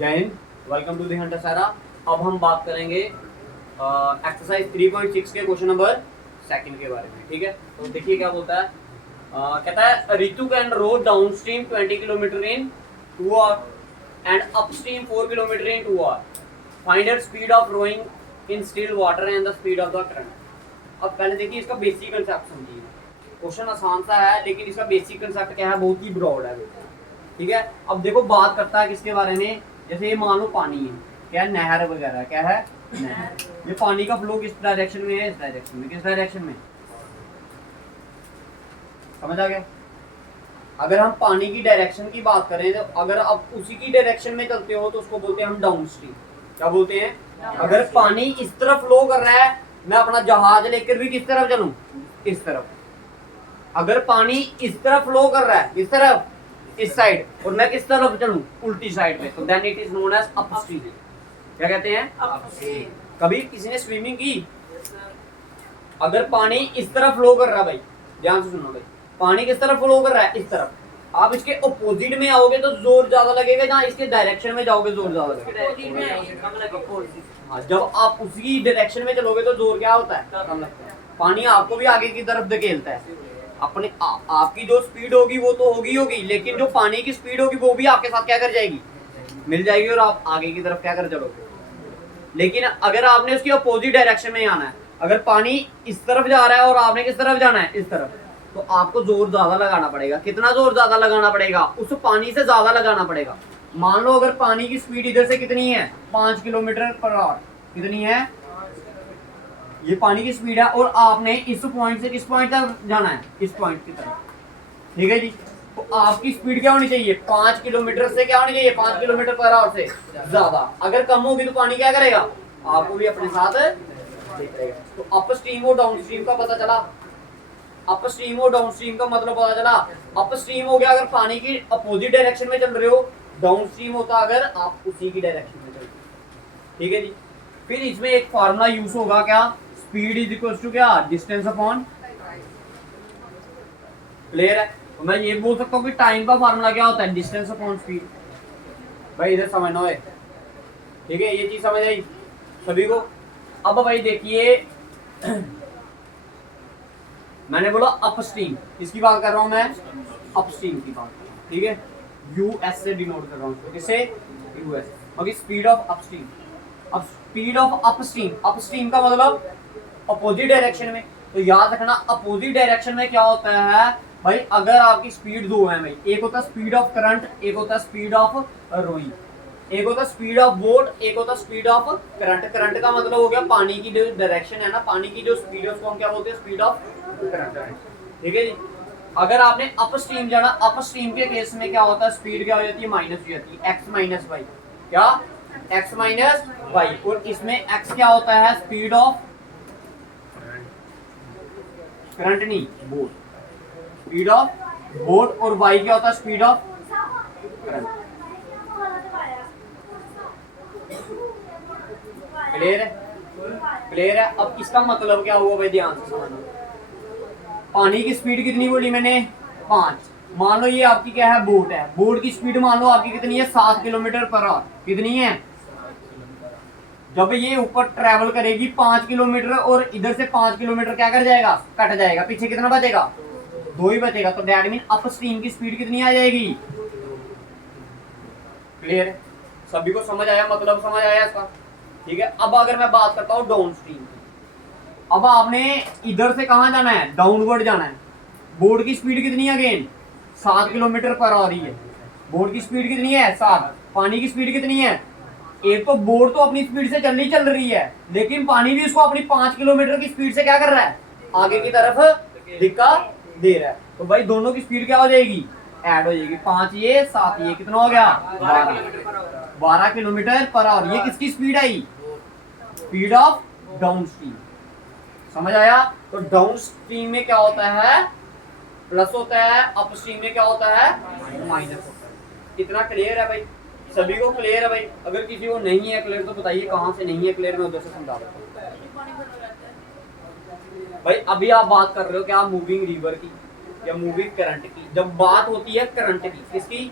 जय Hind, welcome to the hunter सारा। अब हम बात करेंगे एक्सरसाइज 3.6 के क्वेश्चन नंबर सेकंड के बारे में। ठीक है, तो देखिए क्या बोलता है। कहता है Ritu can row downstream 20 kilometre in 2 hour and upstream 4 kilometre in 2 hour. Find the speed of rowing in still water and the speed of the current. अब पहले देखिए इसका बेसिक कंसेप्ट समझिए। क्वेश्चन आसान सा है लेकिन इसका बेसिक कंसेप्ट क्या है, बहुत ही ब्रॉड है। ठीक है, अब देखो बात करता है किसके बारे में। जैसे ये मान लो पानी है, क्या है, नहर वगैरह, क्या है, नहर। ये पानी का फ्लो किस डायरेक्शन में है, इस डायरेक्शन में। किस डायरेक्शन में, समझ आ गया। अगर हम पानी की डायरेक्शन की बात करें तो अगर आप उसी की डायरेक्शन में चलते हो तो उसको बोलते हैं हम डाउन स्ट्रीम। क्या बोलते हैं, अगर पानी इस तरफ फ्लो कर रहा है, मैं अपना जहाज लेकर भी किस तरफ चलूं, इस तरफ। अगर पानी इस तरफ फ्लो कर रहा है, इस तरफ, इस साइड, और मैं किस तरफ चलूं, उल्टी साइड में, तो then it is known as upstream. क्या कहते हैं, अपस्ट्रीम। कभी किसी ने स्विमिंग की, अगर पानी इस तरफ फ्लो कर रहा है, भाई ध्यान से सुनो भाई, पानी किस तरफ फ्लो कर रहा है, इस तरफ, आप इसके अपोजिट में आओगे तो जोर ज्यादा लगेगा, जहाँ इसके डायरेक्शन में जाओगे जोर ज्यादा लगेगा। हाँ, जब आप उसी डायरेक्शन में चलोगे तो जोर क्या होता है, कम लगता है। पानी आपको भी आगे की तरफ धकेलता है। अपने आपकी जो स्पीड होगी वो तो होगी, लेकिन जो पानी की स्पीड होगी वो भी आपके साथ क्या कर जाएगी, मिल जाएगी, और आप आगे की तरफ क्या कर चलोगे। लेकिन अगर आपने उसकी अपोजिट डायरेक्शन में आना है, अगर पानी इस तरफ जा रहा है और आपने किस तरफ जाना है, इस तरफ, तो आपको जोर ज्यादा लगाना पड़ेगा। कितना जोर ज्यादा लगाना पड़ेगा, उस पानी से ज्यादा लगाना पड़ेगा। मान लो अगर पानी की स्पीड इधर से कितनी है, 5 किलोमीटर पर आवर, कितनी है, ये पानी की स्पीड है, और आपने इस पॉइंट से किस पॉइंट तक जाना है, इस पॉइंट की तरफ। ठीक है जी, तो आपकी स्पीड क्या होनी चाहिए, 5 किलोमीटर से क्या होनी चाहिए, 5 किलोमीटर पर आवर से ज्यादा। अगर कम होगी तो पानी क्या करेगा, आपको भी अपने साथ देखेगा। तो अप स्ट्रीम और डाउन स्ट्रीम का पता चला। अप स्ट्रीम और डाउन स्ट्रीम का मतलब पता चला। अप स्ट्रीम हो गया अगर पानी की अपोजिट डायरेक्शन में चल रहे हो, डाउन स्ट्रीम होता अगर आप उसी की डायरेक्शन में चल रहे हो। ठीक है जी, फिर इसमें एक फार्मूला यूज होगा, क्या, स्पीड इज इक्वल टू क्या, डिस्टेंस अपॉन। क्लियर है। तो मैं ये बोल सकता हूँ कि टाइम का फार्मूला क्या होता है, डिस्टेंस अपॉन स्पीड। भाई इधर समझना है, ठीक है, ये चीज समझ आई सभी को। अब भाई देखिए मैंने बोला अपस्ट्रीम, किसकी बात कर रहा हूं मैं, अपस्ट्रीम की बात। ठीक है, यूएस से डिनोट कर रहा हूं, किससे, यूएस। बाकी स्पीड ऑफ अपस्ट्रीम। अब स्पीड ऑफ अपस्ट्रीम, अपस्ट्रीम का मतलब अपोजिट डायरेक्शन में। तो याद रखना अपोजिट डायरेक्शन में क्या होता है भाई, अगर आपकी स्पीड दो है भाई, एक होता है स्पीड ऑफ करंट, एक होता है स्पीड ऑफ रोइंग। एक होता है स्पीड ऑफ बोट, एक होता है स्पीड ऑफ करंट। करंट का मतलब हो गया पानी की जो डायरेक्शन है ना, पानी की जो स्पीड है उसको हम क्या बोलते हैं, स्पीड ऑफ करंट। ठीक है जी, अगर आपने अप स्ट्रीम जाना, अप स्ट्रीम के केस में क्या होता है, स्पीड क्या हो जाती है, माइनस हो जाती है, एक्स माइनस वाई। क्या, एक्स माइनस वाई। और इसमें एक्स क्या होता है, स्पीड ऑफ करंट, नहीं बोट, स्पीड ऑफ बोट, और वाई क्या होता है, स्पीड ऑफ करंट। क्लियर है, क्लियर है। अब इसका मतलब क्या हुआ भाई, ध्यान से समझना। पानी की स्पीड कितनी बोली मैंने, 5। मान लो ये आपकी क्या है, बोट है। बोट की स्पीड मान लो आपकी कितनी है, 7 किलोमीटर पर आवर। कितनी है, जब ये ऊपर ट्रेवल करेगी 5 किलोमीटर, और इधर से 5 किलोमीटर क्या कर जाएगा, कट जाएगा, पीछे कितना बचेगा, 2 ही बचेगा। तो दैट मीन अप स्ट्रीम की स्पीड कितनी आ जाएगी। क्लियर है, सभी को समझ आया, मतलब समझ आया इसका। ठीक है, अब अगर मैं बात करता हूँ डाउन स्ट्रीम की, अब आपने इधर से कहां जाना है, डाउनवर्ड जाना है। बोर्ड की स्पीड कितनी है, अगेन 7 किलोमीटर पर आ रही है। बोर्ड की स्पीड कितनी है, 7। पानी की स्पीड कितनी है, एक तो बोर्ड तो अपनी स्पीड से चल रही है, लेकिन पानी भी उसको अपनी 5 किलोमीटर की स्पीड से क्या कर रहा है, आगे की तरफ धक्का दे रहा है। तो भाई दोनों की स्पीड क्या हो जाएगी, ऐड हो जाएगी। 5 ये 7 ये, कितना हो गया, 12 किलोमीटर पर आवर। ये किसकी speed I, speed of down stream. समझ आया। तो डाउन स्ट्रीम में क्या होता है, प्लस होता है, अप स्ट्रीम में क्या होता है, माइनस होता है। इतना क्लियर है भाई, सभी को क्लियर है भाई। अगर किसी को नहीं है क्लियर तो बताइए कहां से नहीं है क्लियर, मैं उधर से समझा देता हूं। भाई अभी आप बात कर रहे हो क्या, मूविंग रिवर की या मूविंग करंट की। जब बात होती है करंट की, किसकी,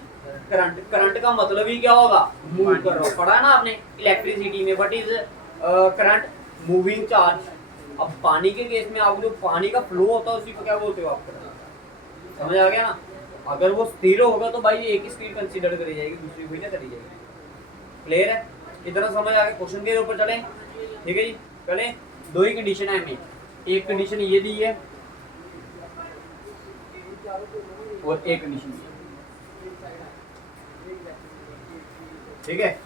करंट, करंट का मतलब ही क्या होगा, मूव कर रहा हो, पढ़ा है ना आपने इलेक्ट्रिसिटी में, what is current, moving charge. अब पानी के केस में आप जो पानी का फ्लो होता है उसी को क्या बोलते हो आप, करंट। समझ आ गया ना। अगर वो स्थिर होगा तो भाई एक ही स्पीड कंसीडर करी जाएगी, दूसरी कोई ना करी जाएगी। क्लियर है, इतना समझ आ गया। क्वेश्चन के ऊपर चले, ठीक है जी। चले, दो ही कंडीशन है हमें, एक कंडीशन ये दी है और एक कंडीशन ये, ठीक है।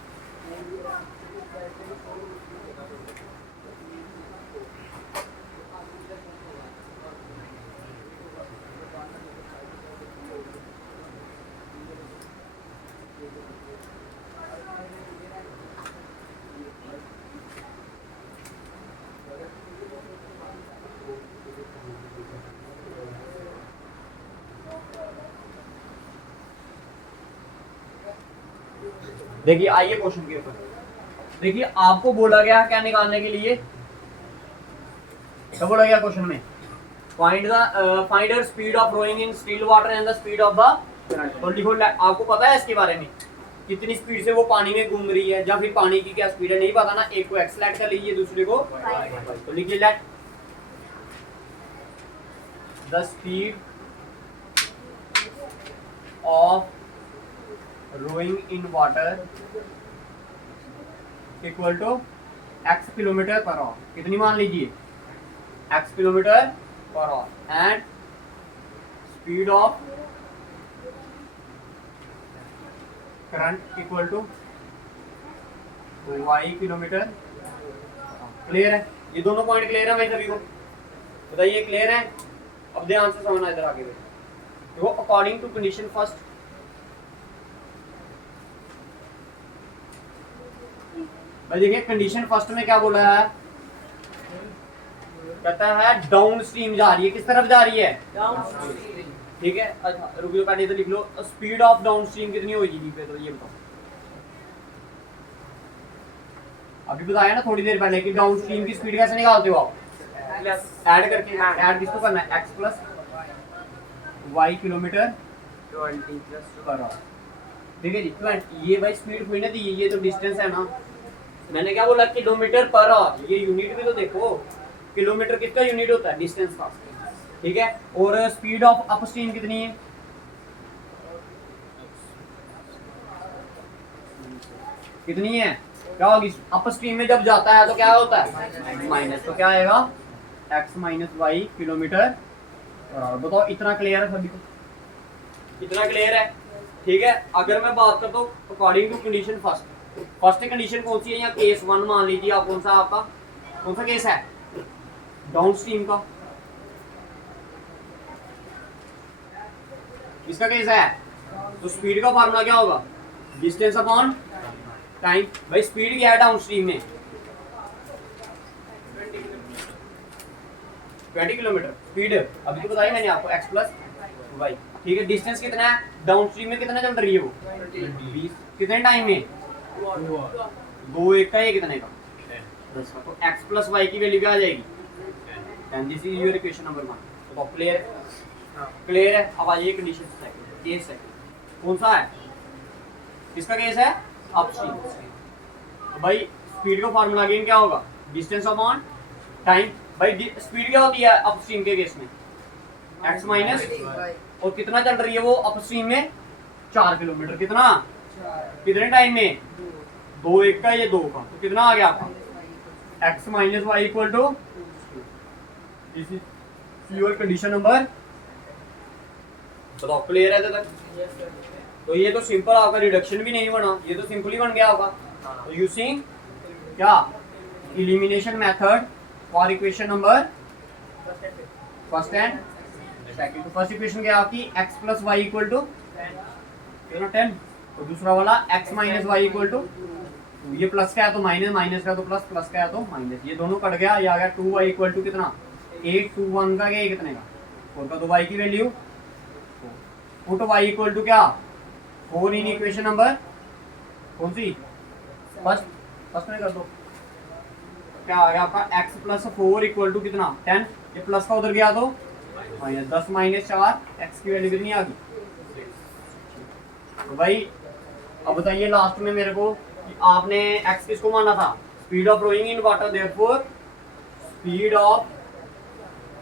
देखिए आइए क्वेश्चन के ऊपर। देखिए आपको बोला गया क्या निकालने के लिए, क्या बोला गया क्वेश्चन में, find the speed of rowing in still water and the speed of the current. तो लिखो, आपको पता है इसके बारे में, कितनी स्पीड से वो पानी में घूम रही है, या फिर पानी की क्या स्पीड है, नहीं पता ना, एक को एक्स लेट कर लीजिए, दूसरे को y। तो लिखिए let the speed of rowing in water equal to x kilometre per hour. कितनी मान लीजिए, x kilometre per hour, and speed of current equal to y kilometre. Clear है, ये दोनों पॉइंट क्लियर है भाई सभी को, बताइए क्लियर है। अब ध्यान से समझना इधर आगे देखो, अकॉर्डिंग टू कंडीशन फर्स्ट, भाई देखिए कंडीशन फर्स्ट में क्या बोला है, कहता है डाउन स्ट्रीम जा रही है, किस तरफ जा रही है, डाउन स्ट्रीम, ठीक है। अच्छा रुकियो, पहले तो लिख लो स्पीड ऑफ डाउन स्ट्रीम कितनी होगी, तो ये बताओ। अभी बताया ना थोड़ी देर पहले कि डाउन स्ट्रीम की स्पीड कैसे निकालते हो आप, ऐड करके, ऐड किसको करना है, x plus y kilometre per our, ठीक है जी। ये भाई स्पीड कोई ना दी, ये तो डिस्टेंस है ना, मैंने क्या बोला, किलोमीटर पर आवर, ये यूनिट भी तो देखो, किलोमीटर किसका यूनिट होता है, डिस्टेंस का, ठीक है। और स्पीड ऑफ अपस्ट्रीम कितनी है, कितनी है, क्या होगी, अपस्ट्रीम में जब जाता है तो क्या होता है, माइनस, तो क्या आएगा, x माइनस वाई किलोमीटर। बताओ इतना क्लियर है सभी को, इतना क्लियर है, ठीक है। अगर मैं बात करता हूँ according to condition first, first condition कौन सी है, या केस वन मान लीजिए आप, कौन सा आपका, कौन सा केस है, डाउन स्ट्रीम का, इसका केस है। तो स्पीड का फार्मूला क्या होगा, डिस्टेंस अपॉन टाइम। भाई स्पीड क्या है डाउन स्ट्रीम में, 20 किलोमीटर स्पीड, अभी तो बताया मैंने आपको, x प्लस वाई, ठीक है। डिस्टेंस कितना है, डाउन स्ट्रीम में कितना चल रही है वो, 20, कितने टाइम में, 2 1 का, ये कितने का, 10 का। तो x प्लस वाई की वैल्यू क्या आ जाएगी, 10। This is your equation number 1। तो क्लियर, क्लियर है। अब आइए कंडीशन सेकंड, केस सेकंड कौन सा है, किसका केस है, अपस्ट्रीम। तो भाई स्पीड का फार्मूला अगेन क्या होगा, डिस्टेंस अपॉन टाइम। भाई स्पीड क्या होती है अपस्ट्रीम के केस में, x माइनस, और कितना चल रही है वो अपस्ट्रीम में, 4 किलोमीटर, कितना, कितने टाइम में, 2 1 का, ये 2 का, तो कितना आ गया आपका, x minus Y equal to, this is your condition number. बताओ क्लियर है तक। तो ये तो सिंपल आपका रिडक्शन भी नहीं बना, ये तो सिंपली बन गया आपका। तो यूजिंग क्या, elimination method for equation number first and second. तो फर्स्ट इक्वेशन क्या आपकी, x plus Y equal to 10, और दूसरा वाला x minus Y equal to, ये प्लस का है तो माइनस, माइनस का तो प्लस, प्लस का है तो माइनस, ये दोनों कट गया, ये आ गया 2y इक्वल टू कितना, 8 2 1 का, ये कितने का, 4 का। तो y की value put y equal to क्या, 4 इन इक्वेशन नंबर कौन सी, फर्स्ट, फर्स्ट में कर दो, क्या आ गया आपका, x प्लस 4 इक्वल टू कितना, 10, ये प्लस का उधर गया तो माइनस, 10 माइनस 4, x की वैल्यू कितनी आ गई, तो भाई अब बताइए लास्ट में मेरे को कि आपने एक्स किसको माना था, speed of rowing in water, therefore speed of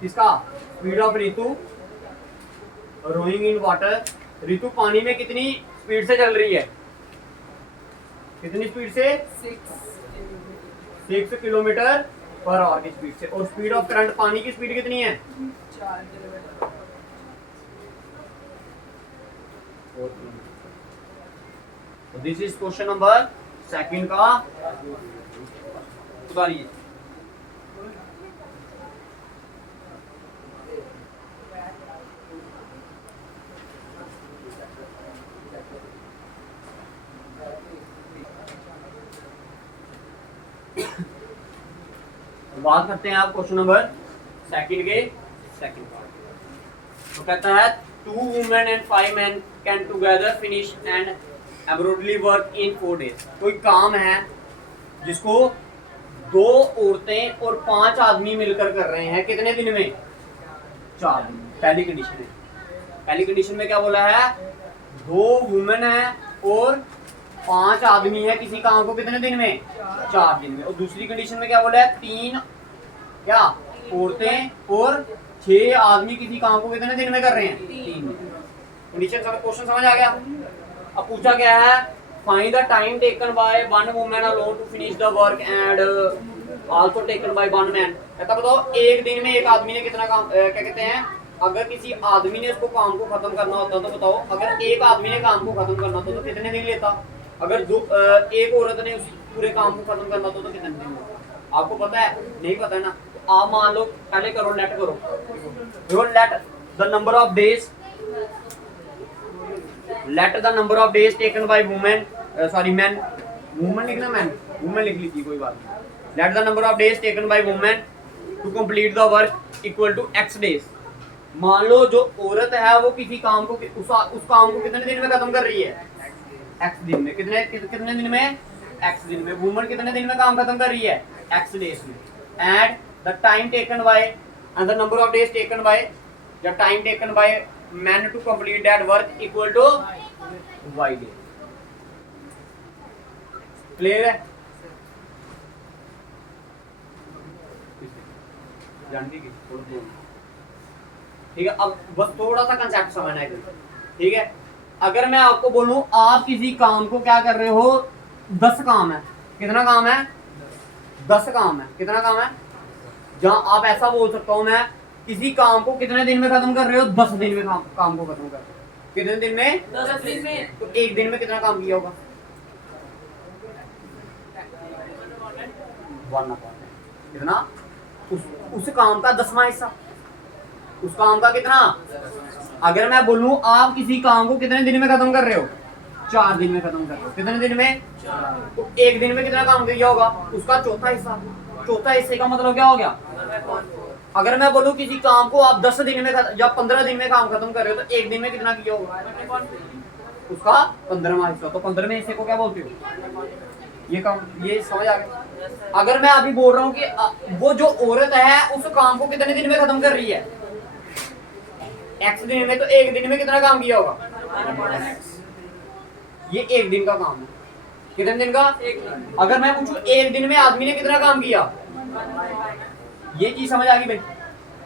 किसका, speed of Ritu rowing in water. Ritu पानी में कितनी स्पीड से चल रही है, कितनी स्पीड से, 6 किलोमीटर पर आवर की स्पीड से। और स्पीड ऑफ करंट, पानी की स्पीड कितनी है, 4 kilometre. This is question number second का उतारिए। बात करते हैं आप क्वेश्चन नंबर सेकंड के सेकंड पार्ट। तो कहता है 2 women and 5 main can together finish and embroidery work in 4 days. कोई काम है जिसको 2 औरतें और 5 आदमी मिलकर कर रहे हैं, कितने दिन में, 4 दिन में। पहली कंडीशन है, पहली कंडीशन में क्या बोला है, 2 वुमेन है और 5 आदमी है, किसी काम को कितने दिन में, 4 दिन में। और दूसरी कंडीशन में क्या बोला है, 3 क्या औरतें और 6 आदमी किसी काम को कितने दिन में कर रहे हैं, 3 दिन। कंडीशन क्वेश्चन समझ आ गया। अब पूछा क्या है, find the time taken by 1 woman alone to finish the work and also taken by 1 man. कहता बताओ एक दिन में एक आदमी ने कितना काम, क्या कहते हैं, अगर किसी आदमी ने उसको काम को खत्म करना होता तो बताओ, अगर एक आदमी ने काम को खत्म करना होता तो कितने दिन लेता, अगर एक औरत ने उस पूरे काम को खत्म करना होता तो कितने दिन लेता। आपको पता है, नहीं पता है ना, तो आप मान लो पहले करो, लेट करो, देखो let the number of days, let the number of days taken by women, sorry man, women लिखना, मैन वुमेन लिख लीजिए कोई बात नहीं। Let the number of days taken by women to complete the work equal to x days. मान लो जो औरत है वो किसी काम को, उस काम को कितने दिन में खत्म कर रही है, एक्स दिन में। कितने दिन में, एक्स दिन में। वुमन कितने दिन में काम खत्म कर रही है, एक्स डेज में। And the time taken by and the number of days taken by the time taken by man to complete that work equal to y day. Clear है, ठीक है। अब बस थोड़ा सा कंसेप्ट समझना है, ठीक है। अगर मैं आपको बोलूं आप किसी काम को क्या कर रहे हो, 10 काम है, कितना काम है, 10 काम है, कितना काम है, जहां आप ऐसा बोल सकता हूं मैं, किसी काम को कितने दिन में खत्म कर रहे हो, 10 दिन में काम को खत्म कर रहे हो। कितने दिन में, 10 दिन में। तो एक दिन में कितना काम किया होगा, 1/10, कितना, उस काम का 10वां हिस्सा, उस काम का कितना। अगर मैं बोलूं आप किसी काम को कितने दिन में खत्म कर रहे हो, 4 दिन में खत्म कर रहे हो, कितने दिन में, तो एक दिन में कितना काम किया होगा, उसका चौथा हिस्सा। चौथा हिस्से का मतलब क्या हो गया। अगर मैं बोलूं किसी काम को आप 10 दिन में या 15 दिन में काम खत्म कर रहे हो, तो एक दिन में कितना किया होगा, उसका 15वां हिस्सा। तो 15वें हिस्से को क्या बोलते हो, ये काम, ये समझ आ गया। अगर मैं अभी बोल रहा हूँ कि वो जो औरत है उस काम को कितने दिन में खत्म कर रही है, एक्स दिन में, तो एक दिन में कितना काम किया होगा, ये एक दिन का काम है। कितने दिन का, एक दिन। अगर मैं पूछूं एक दिन में आदमी ने कितना काम किया, ये चीज समझ आ गई भाई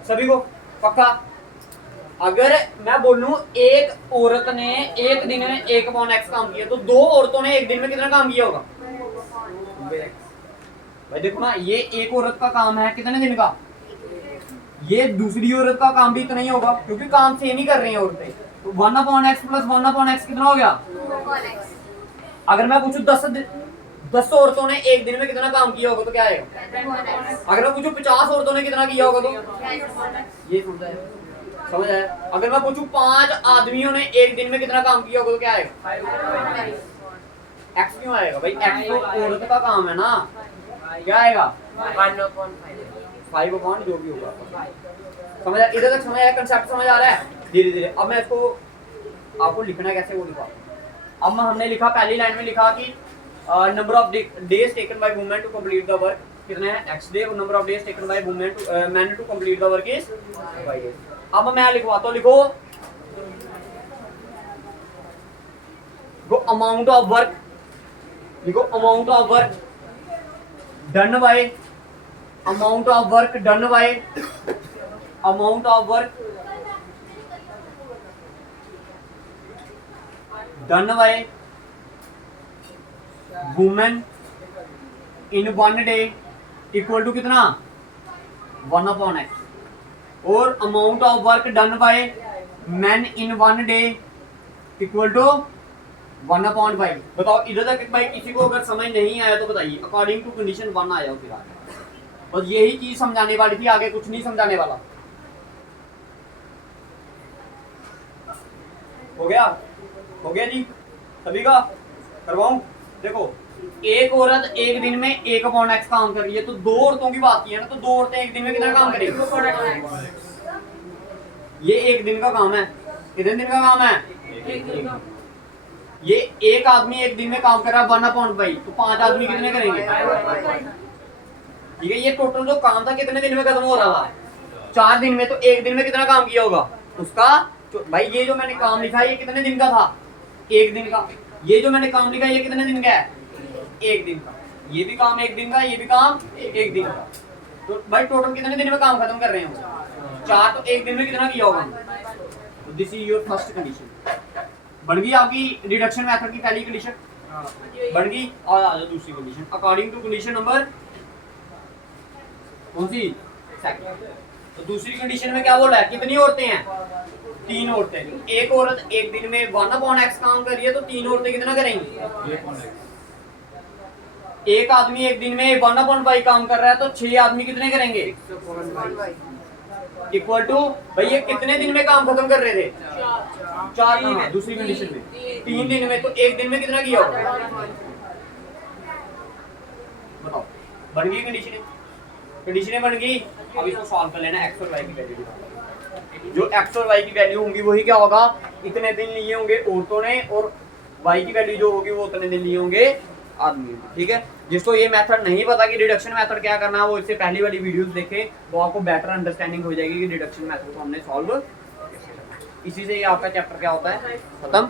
सभी को, पक्का। अगर मैं बोलूं एक औरत ने एक दिन में 1/x काम किया, तो 2 औरतों ने एक दिन में कितना काम किया होगा, भाई देखो ना, ये एक औरत का काम है कितने दिन का, ये दूसरी औरत का काम भी इतना ही होगा, क्योंकि काम सेम ही कर रही हैं औरतें। तो 1/x प्लस 1/x कितना हो गया, 2/x। अगर मैं पूछूं 10 औरतों ने एक दिन में कितना काम किया होगा तो क्या आएगा। अगर मैं पूछूं 50 औरतों ने कितना किया होगा तो ये समझ आया। अगर मैं पूछूं 5 आदमियों ने एक दिन में कितना काम किया होगा तो क्या आएगा, एक्स क्यों आएगा भाई, एक्स तो औरत का काम है ना, क्या आएगा 5/5 जो भी होगा। समझ आया, इधर तक समझ आया, कंसेप्ट समझ आ रहा है धीरे धीरे। अब मैं इसको आपको लिखना कैसे वो लिखा। अब हमने लिखा, पहली लाइन में लिखा कि number of days taken by women to complete the work कितने हैं, एक्स डे। और number of days taken by women to man to complete the work is y day. अब मैं लिखवाता हूं, लिखो देखो अमाउंट ऑफ वर्क, देखो amount of work done by, amount of work done by, amount of work done by women in 1 day equal to कितना 1/x, और amount of work done by man in 1 day equal to 1/5। बताओ इधर तक भाई किसी को अगर समझ नहीं आया तो बताइए, अकॉर्डिंग टू कंडीशन 1 आया हो फिर आगे, बस यही चीज समझाने वाली थी, आगे कुछ नहीं समझाने वाला। हो गया, हो गया जी सभी का, करवाऊं? देखो एक औरत एक दिन में 1/x काम कर रही है, तो 2 औरतों की बात की है ना, तो 2 औरतें एक दिन में कितना काम करेंगी? ये एक दिन का काम है, कितने दिन का काम है? एक दिन का। ये एक आदमी एक दिन में काम कर रहा है 1/5, तो 5 आदमी कितने करेंगे? ठीक है, ये टोटल जो काम था कितने दिन में खत्म हो रहा था? 4 दिन में, तो एक दिन में कितना काम किया होगा उसका? भाई ये जो मैंने काम लिखा है ये कितने दिन का था? एक दिन का। ये जो मैंने काम लिखा है ये कितने दिन का है? एक दिन का। ये भी काम एक दिन का, ये भी काम एक दिन का, तो भाई टोटल कितने दिन में काम खत्म कर रहे हो? 4, तो एक दिन में कितना किया होगा? This is your first condition. बन गई आपकी डिडक्शन मेथड की पहली कंडीशन, बन गई। और आ जाओ दूसरी condition, according to condition number कौन सी? सेकंड। तो दूसरी कंडीशन में क्या बोला है? कितनी औरतें हैं? 3 औरतें। एक औरत एक दिन में 1/x काम कर रही है, तो 3 औरतें कितना करेंगी? एक आदमी एक दिन में 1/5 काम कर रहा है, तो 6 आदमी कितने करेंगे? इक्वल टू, भाई ये कितने दिन में काम खत्म कर रहे थे? 4 दिन में। दूसरी कंडीशन में 3 दिन में, तो एक दिन में कितना किया होगा? बताओ, बन गई कंडीशन? कंडीशनें बन गई। अब इसको सॉल्व कर लेना, एक्स और वाई की वैल्यू। जो एक्स और वाई की वैल्यू होंगी वही क्या होगा? इतने दिन लिए होंगे औरतों ने, और वाई की वैल्यू जो होगी वो उतने दिन लिए होंगे आदमी ने। ठीक है, जिसको ये मेथड नहीं पता कि डिडक्शन मेथड क्या करना है, वो इससे पहली वाली वीडियोस देखे, तो आपको बेटर अंडरस्टैंडिंग हो जाएगी कि डिडक्शन मेथड को हमने सॉल्व। इसी से ये आपका चैप्टर क्या होता है? खत्म।